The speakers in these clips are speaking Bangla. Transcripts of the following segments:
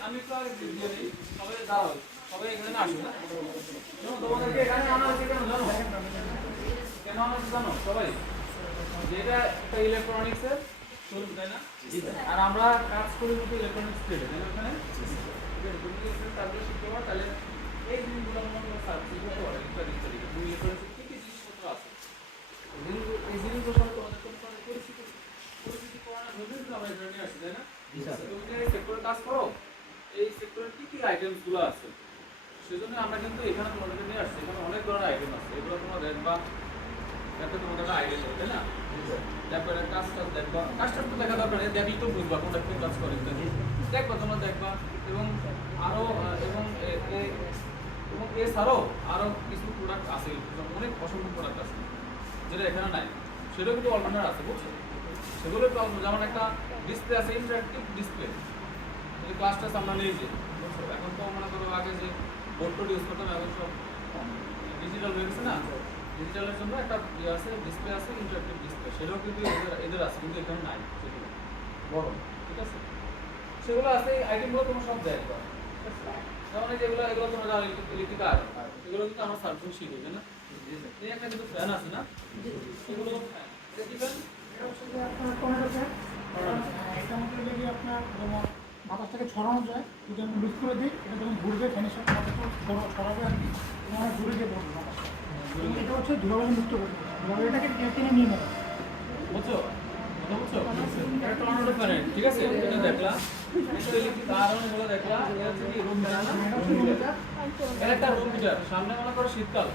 আমি একটু আগে দিয়ে দিই সবাই দাঁড়াও সবাই এখানে আসো না। তোমাদেরকে এখানে আনা হয়েছে কেন জানো কেন আনা জানো সবাই যেটা একটা ইলেকট্রনিক্সের শোরুম তাই না? আর আমরা কাজ করি মতো ইলেকট্রনিক্স ট্রেডে তাই না ওখানে? তুমি এখানে কাজগুলো শিখতে পারো তাহলে এই জিনিসগুলো কোনো সার্ভিস করতে পারে ইত্যাদি ইত্যাদি তুমি ইলেকট্রনিক্সের কি কি জিনিসপত্র আছে? এই জিনিসগুলো- সব তোমাদের পরিচিত। পরিচিতি তো আমরা এখানে নিয়ে আসি তাই না? তুমি সেক্টরে কাজ করো? এই সেক্টরের কি কি আইটেমসগুলো আছে? সেজন্য আমরা কিন্তু এখানে তোমাদেরকে নিয়ে আসছি। এখানে অনেক ধরনের আইটেম আছে। এগুলো তোমরা দেখবা তোমাদের একটা আইডিয়া দেবে তাই না? তারপরে কাজ দেখবা। কাজটা তো দেখা দরকার নেই দেখলেই তো বুঝবা কোনটা কাজ করে ইত্যাদি দেখবা তোমরা দেখবা। এবং আরও আহ, এবং এছাড়াও আরও কিছু প্রোডাক্ট আছে অনেক অসংখ্য প্রোডাক্ট আছে যেটা এখানে নাই। সেটাও কিন্তু অল্টারনেট আছে বুঝছ? সেগুলো যেমন একটা ডিসপ্লে আছে ইন্টারেক্টিভ ডিসপ্লে এই ক্লাসটা আমরা নিয়ে যে এখন তো মনে করো আগে যে বোর্ড টোড ইউজ ডিজিটাল হয়ে গেছে না? ডিজিটালের জন্য একটা ইয়ে আছে ডিসপ্লে আছে ইন্টারেক্টিভ ডিসপ্লে সেটাও কিন্তু এদের এদের আছে কিন্তু এখানে নাই সেগুলো। বড়। ঠিক আছে? সেগুলো আছে এই আইটেমগুলো তোমার সব দেয় একবার ঠিক আছে? যেমন এই যেগুলো এগুলো তোমরা জানো ইলেকট্রিক আর এগুলো কিন্তু আমরা সার্ভিসিং শিখি তাই না? এই একটা কিন্তু ফ্যান আছে না? এগুলো ফ্যান কি ফ্যান আপনার টমেটো ফ্যান এটা মধ্যে যদি আপনার যেমন বাতাসটাকে ছড়ানো যায় যদি আমি লুজ করে দিই এটা যখন ঘুরবে ফ্যানের সাথে বাতাসটা ছড়া- ছড়াবে আর কি ঘুরে গিয়ে পড়বে বাতাসটা। এটা হচ্ছে ধুলাবালি মুক্ত করবে ধুলাবালিটাকে টেনে নিয়ে নেবে। বুঝছ? কথা বুঝছ? এটা টর্নেডো ফ্যান ঠিক আছে? দেখলা। এটা ইলেকট্রিক দেখলা। এটা হচ্ছে কি রুম মিটার না? এটা একটা রুম মিটার সামনে মনে করো শীতকাল।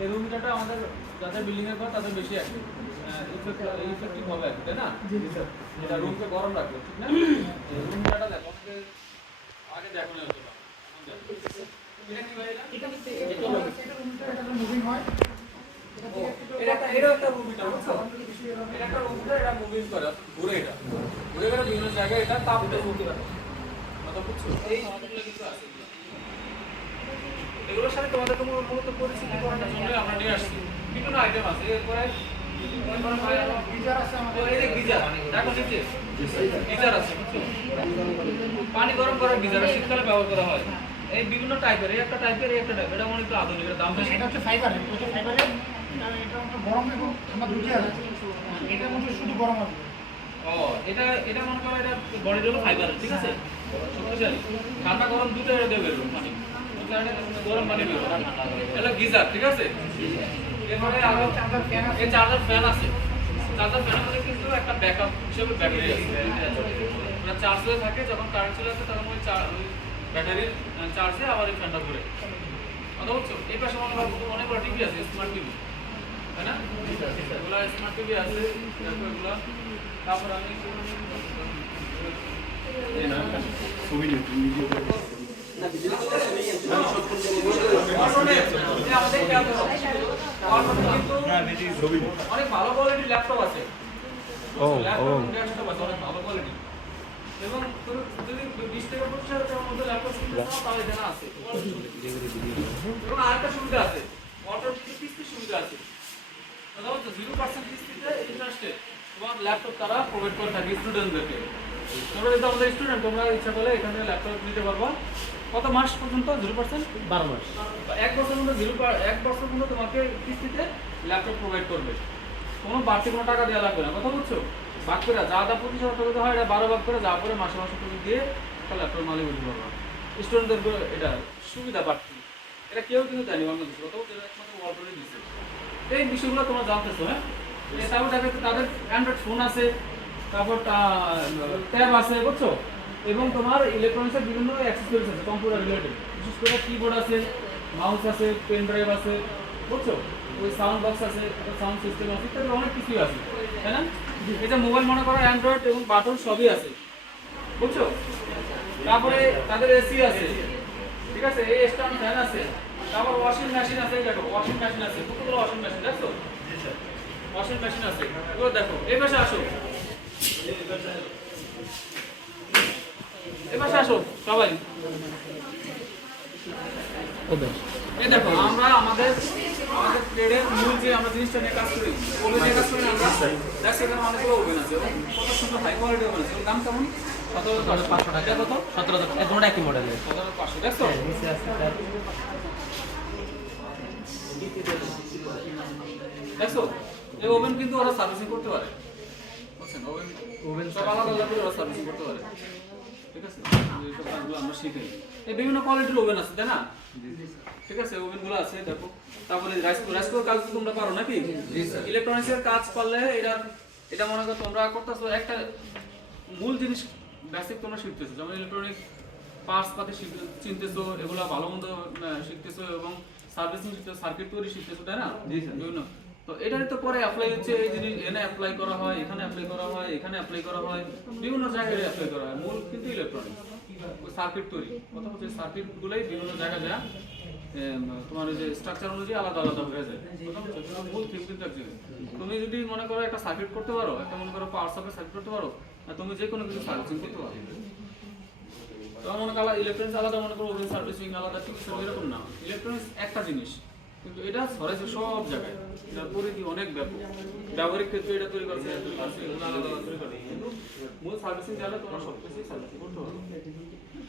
এই রুম মিটারটা আমাদের যাদের বিল্ডিং এর ঘর তাদের বেশি আছে ইফেক্টিভ হবে তাই না? এটা রুমকে গরম রাখবে ঠিক না? রুম মিটারটা দেখো আমাকে আগে দেখো না হতো না। এখন দেখো। এটা কি ভাই এটা? এটা কিন্তু এটা রুমটা এটা মুভিং হয় ও, এটা একটা এটা একটা রুম মিটার বুঝছ এটা একটা রুম মিটার এটা মুভিং করে ঘুরে এটা পানি গরম করার গিজার শীতকালে ব্যবহার করা হয়। এই বিভিন্ন টাইপের এই একটা টাইপের এই একটা টাইপের এটা অনেক আধুনিক দাম বেশি। এটা হচ্ছে ফাইবারের এটা ফাইবারের এটা গরম এবং ঠান্ডা দুটি আছে। শুধু গরম আছে ও, এটা এটা মনে করো এটা বডির হলো ফাইবার ঠিক আছে? শক্তিশালী। ঠান্ডা গরম দুটো এটা দেবে পানি। গরম পানি বের হয়। এটা গিজার, ঠিক আছে? এরপরে আরও ফ্যান এই চার্জার ফ্যান আছে চার্জার ফ্যানের মধ্যে কিন্তু একটা ব্যাকআপ হিসেবে ব্যাটারি আছে। চার্জ হয়ে থাকে, যখন কারেন্ট চলে আসে, তখন ওই ব্যাটারির চার্জে আবার এই ফ্যানটা ঘুরে। কথা বলছো এই পাশে মনে করো, অনেক টিভি আছে স্মার্ট টিভি তাই না? এগুলা স্মার্ট টিভি আছে এগুলা তারপর আমি অনেক ভালো কোয়ালিটির ল্যাপটপ আছে ল্যাপটপ আছে অনেক ভালো কোয়ালিটি এবং যদি বিশ থেকে পঁচিশ হাজার টাকার মধ্যে ল্যাপটপ আছে এবং আরেকটা সুবিধা আছে অটো কিস্তির সুবিধা আছে কথা হচ্ছে জিরো পার্সেন্ট কিস্তিতে ইন্টারেস্টে তোমার ল্যাপটপ তারা প্রোভাইড করে থাকে স্টুডেন্টদেরকে তোমরা যদি আমাদের স্টুডেন্ট তোমরা ইচ্ছা করলে এখানে ল্যাপটপ নিতে পারবা। কত মাস পর্যন্ত? জিরো পার্সেন্ট বারো মাস। এক বছর মধ্যে জিরো এক বছর মধ্যে তোমাকে কিস্তিতে ল্যাপটপ প্রোভাইড করবে। কোনো বাড়তি কোনো টাকা দেওয়া লাগবে না। কথা বুঝছ ভাগ করে যা যা হাজার টাকা হয় এটা বারো ভাগ করে যা করে মাসে মাসে তুমি দিয়ে একটা ল্যাপটপ মালিক উঠতে পারবা। স্টুডেন্টদের এটা সুবিধা বাড়তি। এটা কেউ কিন্তু দেয়নি বাংলাদেশে কথা বলছো একমাত্র ওয়ার্ল্ডে দিচ্ছে এই বিষয়গুলো তোমরা জানতেছো হ্যাঁ? তারপর যাচ্ছে তাদের অ্যান্ড্রয়েড ফোন আছে, তারপর ট্যাব আছে, বুঝছ? এবং তোমার ইলেকট্রনিক্সের বিভিন্ন অ্যাক্সেসরিজ আছে কম্পিউটার রিলেটেড বিশেষ করে কিবোর্ড আছে মাউস আছে পেন ড্রাইভ আছে, বুঝছ? ওই সাউন্ড বক্স আছে সাউন্ড সিস্টেম আছে, ইত্যাদি অনেক কিছুই আছে, তাই না? যে মোবাইল মনে করো অ্যান্ড্রয়েড এবং বাটন সবই আছে, বুঝছ? তারপরে তাদের এসি আছে, ঠিক আছে? এই স্ট্যান্ড ফ্যান আছে, তারপর ওয়াশিং মেশিন আছে দেখো ওয়াশিং মেশিন আছে, কতগুলো ওয়াশিং মেশিন দেখছ? ওয়াশিং মেশিন আছে। এগুলো দেখো এই পাশে আসো। এবার আসো সবাই। এই দেখো আমরা আমাদের আমাদের ট্রেডের মূল যে আমরা জিনিসটা নিয়ে কাজ করি ওভেন নিয়ে কাজ করি আমরা। দেখ সেখানে অনেকগুলো ওভেন আছে। কত সুন্দর হাই কোয়ালিটি ওভেন আছে। দাম কেমন? সতেরো পাঁচশো টাকা। কত? সতেরো তোমরা একই সতেরো পাঁচশো দেখছ? নিচে আছে তার দেখছ? এই ওভেন কিন্তু ওরা সার্ভিসিং করতে পারে। বুঝছেন? ওভেন ওভেন সব আলাদা আলাদা করে ওরা সার্ভিসিং করতে পারে। ঠিক আছে? এই সব কাজগুলো আমরা শিখি এই বিভিন্ন কোয়ালিটির ওভেন আছে তাই না? ঠিক আছে? ওভেনগুলো আছে দেখো। তারপরে রাইস রাইস কুকার কাজ তোমরা পারো নাকি? ইলেকট্রনিক্স এর কাজ পারলে এটা এটা মনে করো তোমরা করতেছো। একটা মূল জিনিস বেসিক তোমরা শিখতেছো। যেমন ইলেকট্রনিক পার্টস পাতি চিনতেছো এগুলো ভালো মন্দ শিখতেছো এবং সার্ভিসিং শিখতেছো সার্কিট তৈরি শিখতেছো তাই না? বিভিন্ন তো এটার তো পরে অ্যাপ্লাই হচ্ছে, এই জিনিস এখানে অ্যাপ্লাই করা হয়, এখানে অ্যাপ্লাই করা হয়, এখানে অ্যাপ্লাই করা হয়, বিভিন্ন জায়গায় অ্যাপ্লাই করা হয়, মূল কিন্তু ইলেকট্রনিক্স সার্কিট তৈরি। কথা হচ্ছে সার্কিট গুলোই বিভিন্ন জায়গায় যায় তোমার যে স্ট্রাকচার অনুযায়ী আলাদা আলাদা হয়ে যায়। মূল থিম কিন্তু এক। তুমি যদি মনে করো একটা সার্কিট করতে পারো, একটা মনে করো পাওয়ার সাপ্লাই সার্কিট করতে পারো তুমি যে কোনো কিছু সার্ভিসিং করতে পারো। তো মনে করো ইলেকট্রনিক্স আলাদা মনে করো ওভেন সার্ভিসিং আলাদা ঠিক এরকম না। ইলেকট্রনিক্স একটা জিনিস। কিন্তু এটা ছড়াইছে সব জায়গায়। এটার পরিধি অনেক ব্যাপক। ব্যবহারিক ক্ষেত্রে এটা তৈরি করছে তৈরি করছে আলাদা আলাদা তৈরি করে কিন্তু মূল সার্ভিসিং জানলে তোমরা সব কিছুই সার্ভিসিং করতে পারো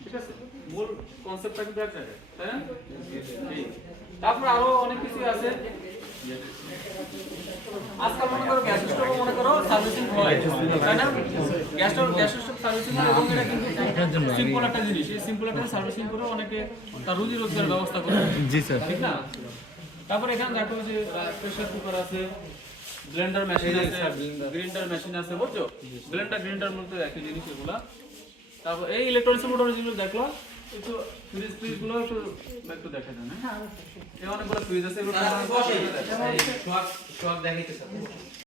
ঠিক আছে? মূল কনসেপ্টটা কিন্তু এক জায়গায় তাই না? তারপর আরও অনেক কিছু আছে। আজকাল মনে করো গ্যাস স্টোভ মনে করো সার্ভিসিং হয় তাই না? Gas stove gas stove servicing হয় এবং এটা কিন্তু সিম্পল একটা জিনিস। এই সিম্পল একটা সার্ভিসিং করে অনেকে তার রুজি রোজগারের ব্যবস্থা করে। জি স্যার। ঠিক না? তারপর এখানে দেখো যে প্রেসার কুকার আছে ব্লেন্ডার মেশিন আছে গ্রিন্ডার মেশিন আছে বুঝছ? ব্লেন্ডার গ্রিন্ডার মধ্যে একই জিনিস এগুলা। তারপর এই ইলেকট্রনিক্স মোটর যেগুলো দেখল একটু ফ্রিজ ফ্রিজগুলো একটু একটু দেখে দেন হ্যাঁ? এই অনেকগুলো ফ্রিজ আছে এগুলো